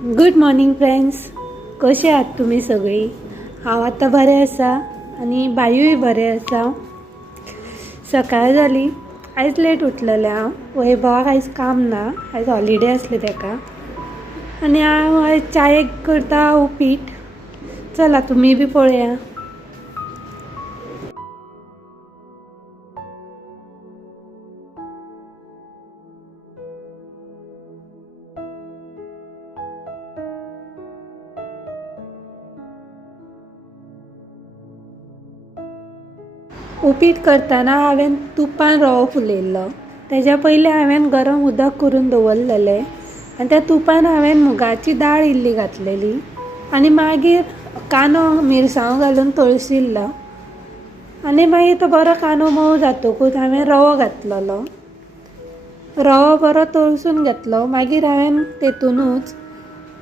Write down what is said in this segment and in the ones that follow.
Good morning friends. कसे आहात तुम्ही सगळी? हांव आतां बरें आसा आनी बायूय बरें आसा. सकाळ जाली. आयज लेट उठलेलें हांव. वैभवाक आयज काम ना, आयज हॉलिडे आसली ताका. आनी हांव आयज चायेक करता उपीट. चला तुमी बी पळया. उपीट करतना हांवें तुपान रवो फुलयल्लो. तेज्या पयलीं हांवें गरम उदक करून दवरलेलें आनी त्या तुपान हांवें मुगाची दाळ इल्ली घातलेली आनी मागीर कांदो मिरसांगो घालून तळसिल्लो आनी मागीर तो बरो कांदो मोव जातकूच हांवें रवो घातलेलो. रवो बरो तळसून घेतलो. मागीर हांवें तेतूनच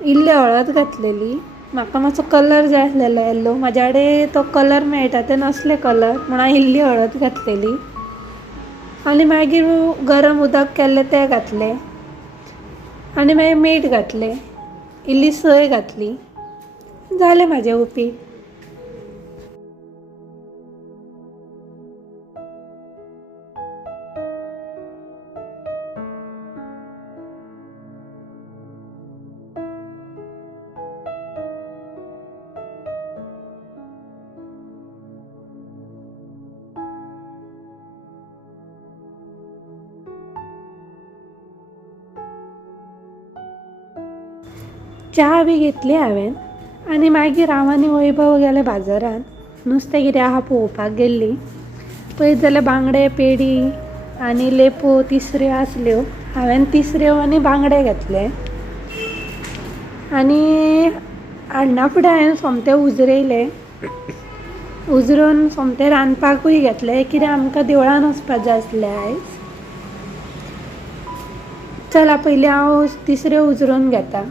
इल्ली हळद घातलेली. म्हाका मातसो कलर जाय आसलेलो येल्लो. म्हाज्या कडेन तो कलर मेळटा ते नसले कलर म्हूण हांवें इल्ली हळद घातलेली आनी मागीर गरम उदक केल्लें तें घातलें आनी मागीर मीठ घातलें, इल्ली सोय घातली. जालें म्हाजें उपीट. च्या बी घेतली हांवें आनी मागीर हांव आनी वैभव गेले बाजारांत. नुस्तें कितें आहा पळोवपाक गेल्लीं. पळयत जाल्यार बांगडे, पेडी आनी लेपो, तिसऱ्यो आसल्यो. हांवें तिसऱ्यो आनी बांगडे घेतले आनी हाडना फुडें हांवें सोमतें उजरयलें. उजरोवन सोमतें रांदपाकूय घेतलें कित्याक आमकां देवळान वचपाक जाय आसलें आयज. चला पयलीं हांव तिसऱ्यो उजरोवन घेता.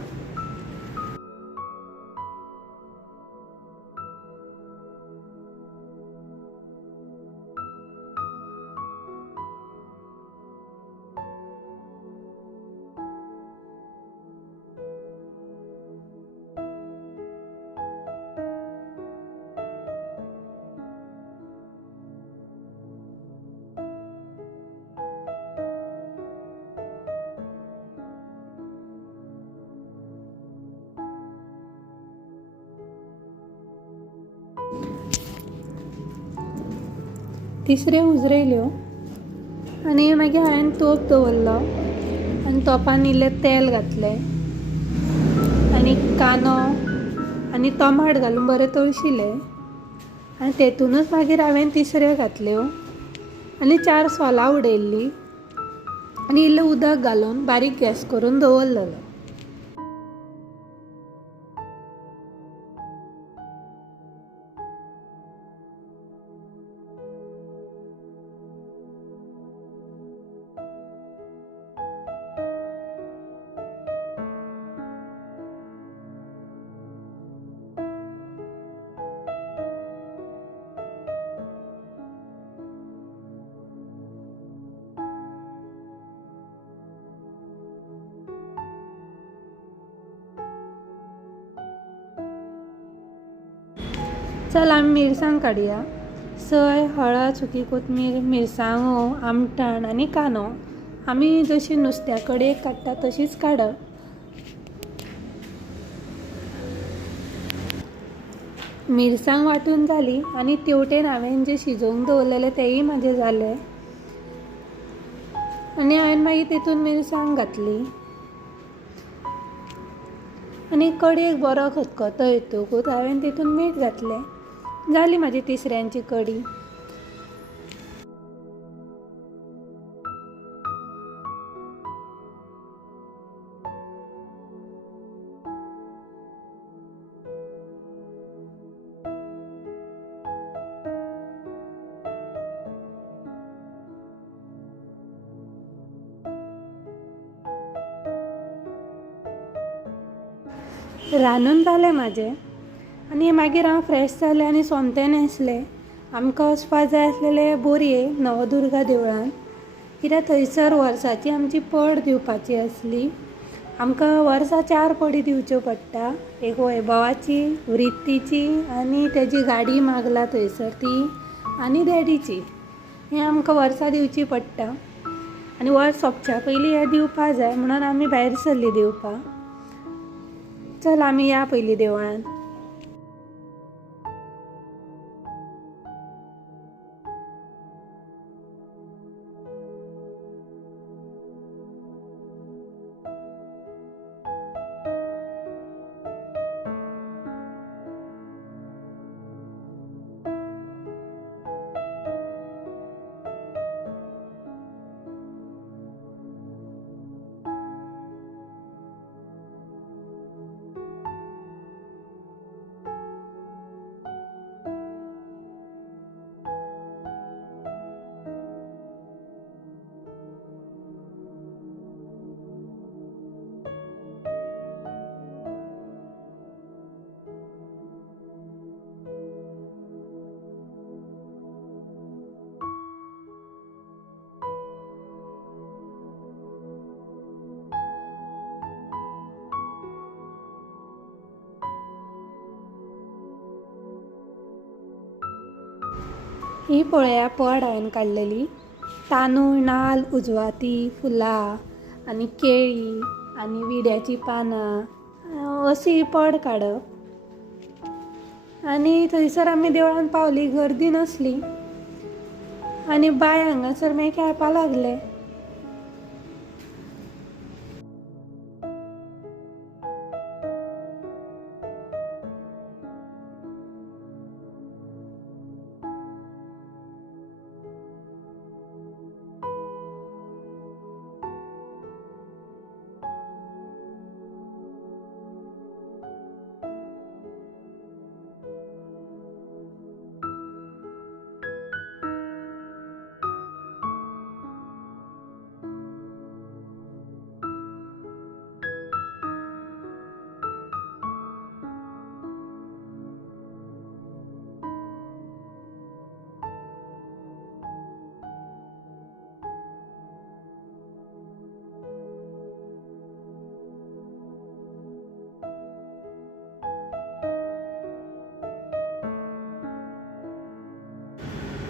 तिसऱ्यो उजरयल्यो आनी मागीर हांवें तोप दवरलो आनी तोपान इल्लें तेल घातलें आनी कांदो आनी टमाट घालून बरें तळशिलें आनी तेतूनच मागीर हांवें तिसऱ्यो घातल्यो आनी 4 सोलां उडयल्लीं आनी इल्लें उदक घालून बारीक गॅस करून दवरलेलो. चल आमी मिरसांग काडया. सोय, हळद, सुकी कोथमीर, मिरसांगो, आमटाण आनी कांदो आमी जशी नुस्त्या कडेक काडटा तशीच काडप. मिरसांग वांटून जाली आनी तेवटेन हांवें जे शिजोवंक दवरलेले तेय म्हाजे जाले आनी हांवें मागीर तेतून मिरसांग घातली आनी कडेक बरो खतखतो येतकूच हांवें तेतून मीठ घातलें. जाली म्हाजी तिसऱ्यांची कडी. रांदून जालें म्हाजें आनी मागीर हांव फ्रेश जालें आनी सोमतें न्हेसलें. आमकां वचपाक जाय आसलेलें बोरये नवदुर्गा देवळान कित्याक थंयसर वर्साची आमची पड दिवपाची आसली आमकां वर्सा 4 पडी दिवच्यो पडटा, एक वैभवाची, वृत्तीची आनी तेजी गाडी मागला थंयसर ती आनी डॅडीची. हें आमकां वर्सा दिवची पडटा आनी वर्स सोंपच्या पयलीं हें दिवपा जाय म्हणून आमी भायर सरलीं दिवपाक. चल आमी या पयलीं देवळान. ही पळया पड हांवें काडलेली. तांदूळ, नाल्ल, उजवाती, फुलां आनी केळी आनी विड्याची पानां अशी ही पड काडप. आनी थंयसर आमी देवळान पावली, गर्दी नसली आनी बाय हांगासर मागीर खेळपा लागले.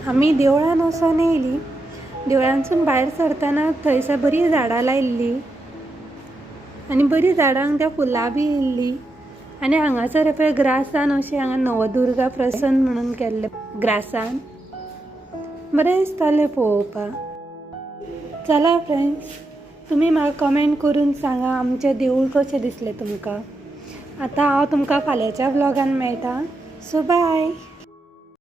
आमी देवळान वचोन येयलीं. देवळानसून भायर सरतना थंयसर बरीं झाडां लायिल्लीं आनी बरीं झाडांक त्या फुलां बी येयल्लीं. आनी हांगासर पळय ग्रासान अशें हांगा नवदुर्गा प्रसन्न म्हणून केल्लें ग्रासान बरें दिसतालें पळोवपाक. चला फ्रेंड्स, तुमी म्हाका कमेंट करून सांगा आमचें देवूळ कशें दिसलें तुमकां. आतां हांव तुमकां फाल्यांच्या व्लॉगान मेळटा. So bye.